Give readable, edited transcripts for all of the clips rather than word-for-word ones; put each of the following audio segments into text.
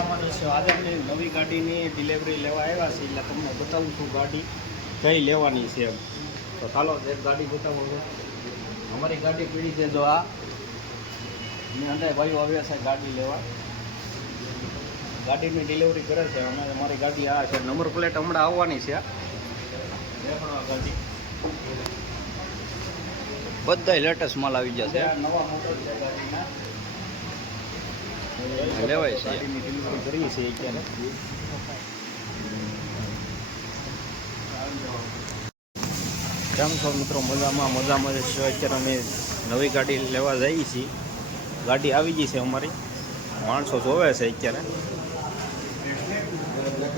મજામાં છે. આજે અમે નવી ગાડીની ડિલિવરી લેવા આવ્યા છીએ, એટલે તમને બતાવું છું ગાડી કઈ લેવાની છે એમ. તો ચાલો એક ગાડી બતાવો. અમારી ગાડી પીડી છે, જો આ મેં અંદર ભાઈઓ આવ્યા છે ગાડી લેવા. ગાડીની ડિલિવરી કરે છે અને અમારી ગાડી આ છે. નંબર પ્લેટ હમણાં આવવાની છે. ગાડી બધા લેટેસ્ટ માલ આવી જશે, નવા મોડલ છે ગાડીના. લેવાય છે. ગાડીની ડિલિવરી કરીએ છીએ અત્યારે. કેમ છો મિત્રો? મજામાં છે. અત્યારે અમે નવી ગાડી લેવા જઈએ છીએ. ગાડી આવી ગઈ છે અમારી, માણસો જોવે છે અત્યારે.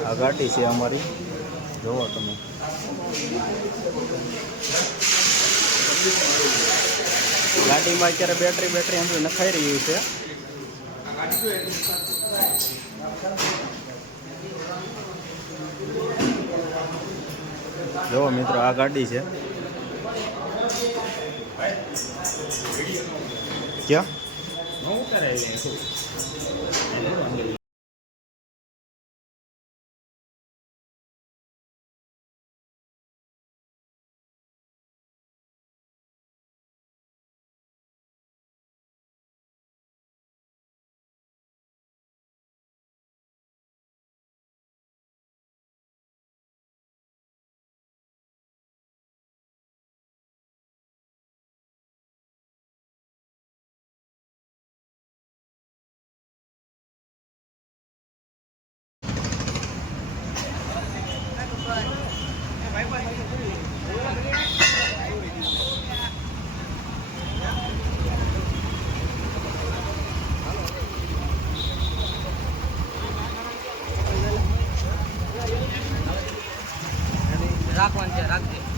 આ ગાડી છે અમારી, જોવો તમે. ગાડીમાં અત્યારે બેટરી અંદર નખાઈ રહ્યું છે. જો મિત્રો આ ગાડી છે. ક્યાં રાખવાનું છે, રાખજે.